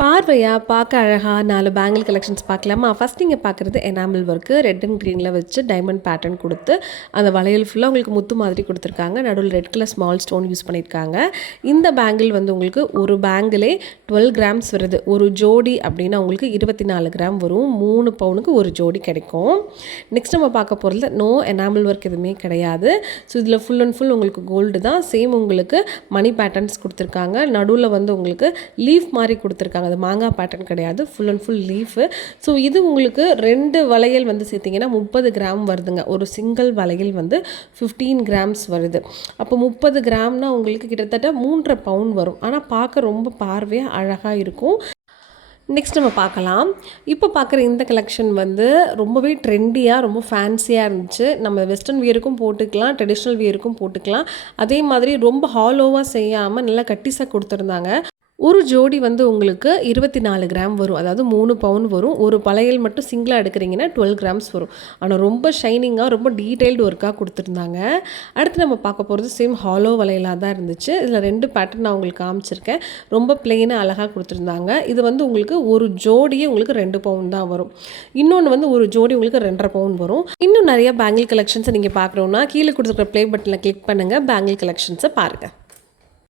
பார்வையா பார்க்க அழகா 4 பேங்கிள் கலெக்ஷன்ஸ் பார்க்கலாமா? ஃபர்ஸ்ட் நீங்க பார்க்குறது எனாமல் ஒர்க்கு ரெட் அண்ட் க்ரீனில் வச்சு டைமண்ட் பேட்டர்ன் கொடுத்து அந்த வளையல் ஃபுல்லாக உங்களுக்கு முத்து மாதிரி கொடுத்துருக்காங்க. நடுவில் red colour small stone use பண்ணியிருக்காங்க. இந்த பேங்கிள் வந்து உங்களுக்கு ஒரு பேங்கிளே 12 கிராம்ஸ் வருது. ஒரு ஜோடி அப்படின்னா உங்களுக்கு 24 கிராம் வரும். 3 பவுனுக்கு ஒரு ஜோடி கிடைக்கும். நெக்ஸ்ட் நம்ம பார்க்க போகிறது நோ எனாமல் ஒர்க் எதுவுமே கிடையாது. ஸோ இதில் ஃபுல் அண்ட் ஃபுல் உங்களுக்கு கோல்டு தான். சேம் உங்களுக்கு மணி பேட்டர்ன்ஸ் கொடுத்துருக்காங்க. நடுவில் வந்து உங்களுக்கு லீஃப் மாதிரி கொடுத்துருக்காங்க. அது மாங்காய் பேட்டர்ன் கிடையாது, full and full leaf. So இது உங்களுக்கு 2 வளையல் வந்து சேர்த்திங்கன்னா 30 கிராம் வருதுங்க. ஒரு சிங்கிள் வளையல் வந்து 15 கிராம்ஸ் வருது. அப்போ 30 கிராம்னா உங்களுக்கு கிட்டத்தட்ட 3.5 பவுன் வரும். ஆனால் பார்க்க ரொம்ப பார்வையாக அழகாக இருக்கும். நெக்ஸ்ட் நம்ம பார்க்கலாம். இப்போ பார்க்குற இந்த கலெக்ஷன் வந்து ரொம்பவே ட்ரெண்டியாக ரொம்ப ஃபேன்சியாக இருந்துச்சு. நம்ம வெஸ்டர்ன் வியருக்கும் போட்டுக்கலாம், ட்ரெடிஷ்னல் வியருக்கும் போட்டுக்கலாம். அதே மாதிரி ரொம்ப ஹாலோவாக செய்யாமல் நல்லா கட்டிஸாக கொடுத்துருந்தாங்க. ஒரு ஜோடி வந்து உங்களுக்கு 24 கிராம் வரும். அதாவது 3 பவுன் வரும். ஒரு வளையல் மட்டும் சிங்கிளாக எடுக்கிறீங்கன்னா 12 கிராம்ஸ் வரும். ஆனால் ரொம்ப ஷைனிங்காக ரொம்ப டீட்டெயில்டு ஒர்க்காக கொடுத்துருந்தாங்க. அடுத்து நம்ம பார்க்க போகிறது சேம் ஹாலோ வளையலாக தான் இருந்துச்சு. இதில் 2 பேட்டர்ன் நான் உங்களுக்கு காமிச்சிருக்கேன். ரொம்ப பிளெயினாக அழகாக கொடுத்துருந்தாங்க. இது வந்து உங்களுக்கு ஒரு ஜோடியே உங்களுக்கு 2 பவுன் தான் வரும். இன்னொன்று வந்து ஒரு ஜோடி உங்களுக்கு 2.5 பவுன் வரும். இன்னும் நிறைய பேங்கிள் கலெக்ஷன்ஸை நீங்கள் பார்க்குறோன்னா கீழே கொடுத்துருக்குற ப்ளே பட்டனில் கிளிக் பண்ணுங்கள். பேங்கிள் கலெக்ஷன்ஸை பாருங்கள்.